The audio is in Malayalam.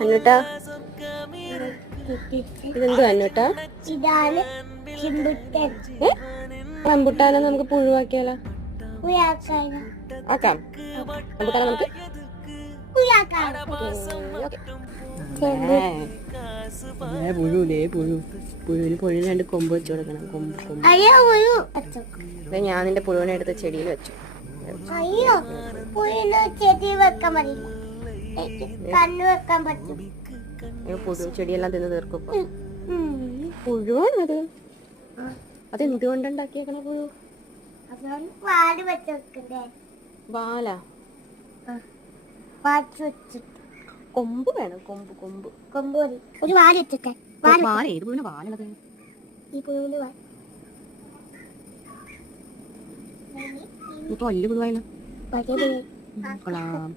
അന്നൂട്ടാ, ഇതെന്തോ അന്നൂട്ടാ? ഇതാണ് ചിമ്പുട്ടൻ. റംബുട്ടാനെ നമുക്ക് പുഴുവാക്കിയാലോ? പുയാക്കാനും ആക്കാം. റംബുട്ടാനെ നമുക്ക് പുയാക്കാനും പുഴുവിന് രണ്ട് കൊമ്പ് വെച്ച് കൊടുക്കണം. കൊമ്പ് അയ്യോ പുഴു ഞാൻ നിന്റെ പുഴുവിനെ എടുത്ത് ചെടിയിൽ വെച്ചു. അയ്യോ പുഴുവിന് ചെടി വെക്കാൻ പറ്റില്ല, കണ്ണ് വെക്കാൻ പറ്റും. പുഴു ചെടിയെല്ലാം തിന്ന് തീർക്കും. പുഴുവാണത്. അതെന്തുകൊണ്ടുണ്ടാക്കിയേക്കണ പുഴു? വാല് വെച്ചേ വാലാ? വെച്ചിട്ട് കൊമ്പ് വേണം. കൊമ്പ് കൊമ്പ് കൊമ്പ് മതി. ഒരു വാല് വെച്ചിട്ടെ. വാല ഏത് പുഴുവിന് വാലുള്ളത്? ഈ പുഴുവിന് ഇപ്പൊ വലിയ പുഴുവായാലോ? വലിയ കൊള്ളാം.